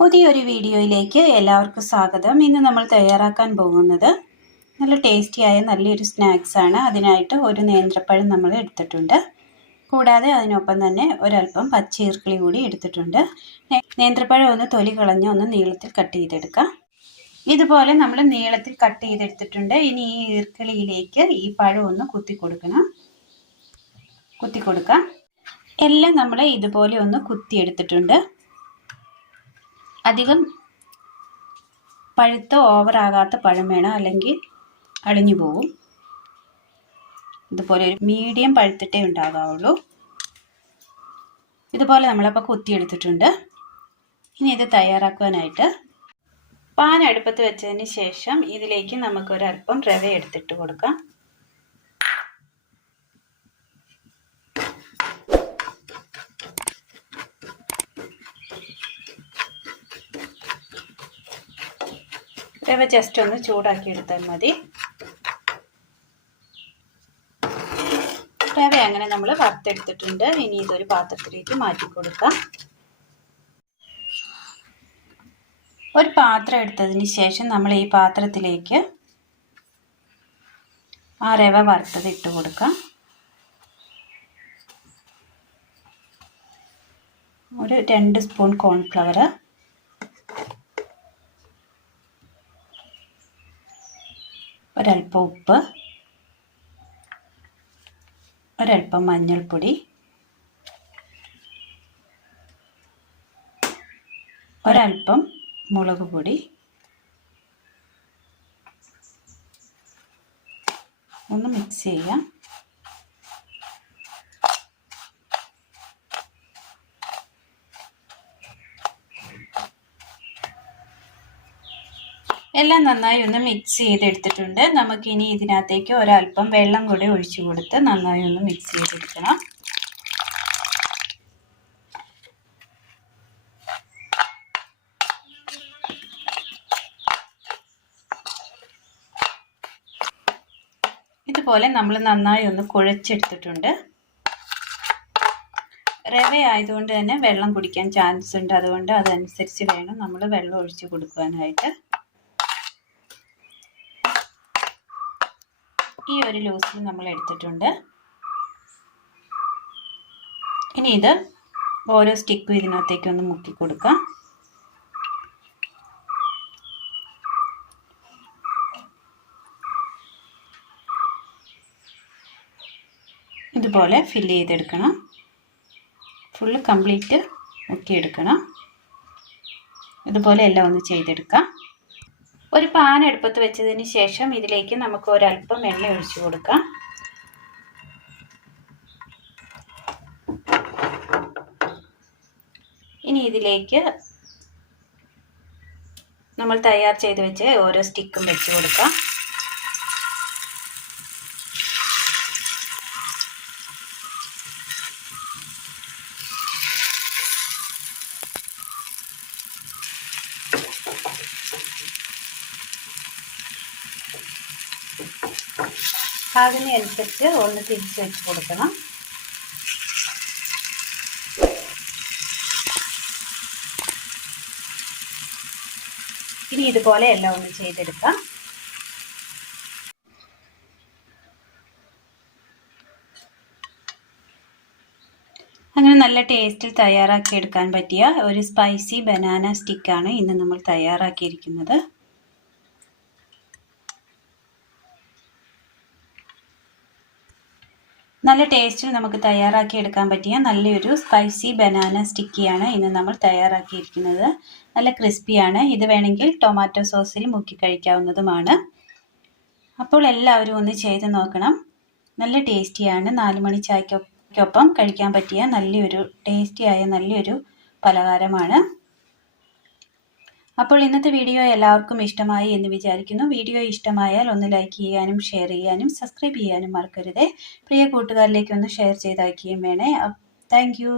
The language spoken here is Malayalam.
പുതിയൊരു വീഡിയോയിലേക്ക് എല്ലാവർക്കും സ്വാഗതം. ഇന്ന് നമ്മൾ തയ്യാറാക്കാൻ പോകുന്നത് നല്ല ടേസ്റ്റിയായ നല്ലൊരു സ്നാക്സാണ്. അതിനായിട്ട് ഒരു നേന്ത്രപ്പഴം നമ്മൾ എടുത്തിട്ടുണ്ട്. കൂടാതെ അതിനൊപ്പം തന്നെ ഒരല്പം പച്ചീർക്കിളി കൂടി എടുത്തിട്ടുണ്ട്. നേന്ത്രപ്പഴം ഒന്ന് തൊലി കളഞ്ഞ് ഒന്ന് നീളത്തിൽ കട്ട് ചെയ്തെടുക്കാം. ഇതുപോലെ നമ്മൾ നീളത്തിൽ കട്ട് ചെയ്തെടുത്തിട്ടുണ്ട്. ഇനി ഈ ഈർക്കിളിയിലേക്ക് ഈ പഴം ഒന്ന് കുത്തി കൊടുക്കാം. എല്ലാം നമ്മൾ ഇതുപോലെ ഒന്ന് കുത്തിയെടുത്തിട്ടുണ്ട്. അധികം പഴുത്ത ഓവറാകാത്ത പഴം വേണം, അല്ലെങ്കിൽ അളിഞ്ഞു പോകും. ഇതുപോലെ ഒരു മീഡിയം പഴുത്തിട്ടേ ഉണ്ടാകാവുള്ളൂ. ഇതുപോലെ നമ്മളപ്പോൾ കുത്തിയെടുത്തിട്ടുണ്ട്. ഇനി ഇത് തയ്യാറാക്കുവാനായിട്ട് പാൻ അടുപ്പത്ത് വെച്ചതിന് ശേഷം ഇതിലേക്ക് നമുക്കൊരല്പം റവ എടുത്തിട്ട് കൊടുക്കാം. റവ ജസ്റ്റ് ഒന്ന് ചൂടാക്കി എടുത്താൽ മതി. റവ അങ്ങനെ നമ്മൾ വറുത്തെടുത്തിട്ടുണ്ട്. ഇനി ഇതൊരു പാത്രത്തിലേക്ക് മാറ്റി കൊടുക്കാം. ഒരു പാത്രം എടുത്തതിന് ശേഷം നമ്മൾ ഈ പാത്രത്തിലേക്ക് ആ റവ വറുത്തത് ഇട്ട് കൊടുക്കാം. ഒരു 2 സ്പൂൺ കോൺഫ്ലവർ, ഒരല്പം ഉപ്പ്, ഒരല്പം മഞ്ഞൾപ്പൊടി, ഒരല്പം മുളക് പൊടി, ഒന്ന് മിക്സ് ചെയ്യാം. എല്ലാം നന്നായി ഒന്ന് മിക്സ് ചെയ്തെടുത്തിട്ടുണ്ട്. നമുക്കിനി ഇതിനകത്തേക്ക് ഒരല്പം വെള്ളം കൂടി ഒഴിച്ചു കൊടുത്ത് നന്നായി ഒന്ന് മിക്സ് ചെയ്തെടുക്കണം. ഇതുപോലെ നമ്മൾ നന്നായി ഒന്ന് കുഴച്ചെടുത്തിട്ടുണ്ട്. റവ ആയതുകൊണ്ട് തന്നെ വെള്ളം കുടിക്കാൻ ചാൻസ് ഉണ്ട്. അതുകൊണ്ട് അതനുസരിച്ച് വേണം നമ്മൾ വെള്ളം ഒഴിച്ച് കൊടുക്കുവാനായിട്ട്. ഈ ഒരു ലൂസിൽ നമ്മൾ എടുത്തിട്ടുണ്ട്. ഇനി ഇത് ഓരോ സ്റ്റിക്കും ഇതിനകത്തേക്ക് ഒന്ന് മുക്കി കൊടുക്കാം. ഇതുപോലെ ഫില്ല് ചെയ്തെടുക്കണം. ഫുള്ള് കംപ്ലീറ്റ് മുക്കിയെടുക്കണം. ഇതുപോലെ എല്ലാം ഒന്ന് ചെയ്തെടുക്കാം. ഒരു പാൻ അടുപ്പത്ത് വെച്ചതിന് ശേഷം ഇതിലേക്ക് നമുക്ക് ഒരല്പം എണ്ണ ഒഴിച്ചു കൊടുക്കാം. ഇനി ഇതിലേക്ക് നമ്മൾ തയ്യാർ ചെയ്ത് വെച്ച് ഓരോ സ്റ്റിക്കും വെച്ച് കൊടുക്കാം. അതിനനുസരിച്ച് ഒന്ന് തിരിച്ച് വെച്ച് കൊടുക്കണം. ഇനി ഇതുപോലെ എല്ലാം ഒന്ന് ചെയ്തെടുക്കാം. അങ്ങനെ നല്ല ടേസ്റ്റിൽ തയ്യാറാക്കി എടുക്കാൻ പറ്റിയ ഒരു സ്പൈസി ബനാന സ്റ്റിക്കാണ് ഇന്ന് നമ്മൾ തയ്യാറാക്കിയിരിക്കുന്നത്. നല്ല ടേസ്റ്റിൽ നമുക്ക് തയ്യാറാക്കി എടുക്കാൻ പറ്റിയ നല്ലൊരു സ്പൈസി ബനാന സ്റ്റിക്കിയാണ് ഇന്ന് നമ്മൾ തയ്യാറാക്കിയിരിക്കുന്നത്. നല്ല ക്രിസ്പിയാണ്. ഇത് വേണമെങ്കിൽ ടൊമാറ്റോ സോസിൽ മുക്കി കഴിക്കാവുന്നതുമാണ്. അപ്പോൾ എല്ലാവരും ഒന്ന് ചെയ്ത് നോക്കണം. നല്ല ടേസ്റ്റിയാണ്. 4 മണി ചായക്കൊപ്പം കഴിക്കാൻ പറ്റിയ നല്ലൊരു ടേസ്റ്റിയായ നല്ലൊരു പലഹാരമാണ്. അപ്പോൾ ഇന്നത്തെ വീഡിയോ എല്ലാവർക്കും ഇഷ്ടമായി എന്ന് വിചാരിക്കുന്നു. വീഡിയോ ഇഷ്ടമായാൽ ഒന്ന് ലൈക്ക് ചെയ്യാനും ഷെയർ ചെയ്യാനും സബ്സ്ക്രൈബ് ചെയ്യാനും മറക്കരുത്. പ്രിയ കൂട്ടുകാരിലേക്ക് ഒന്ന് ഷെയർ ചെയ്തയക്കുകയും വേണേ. Thank you.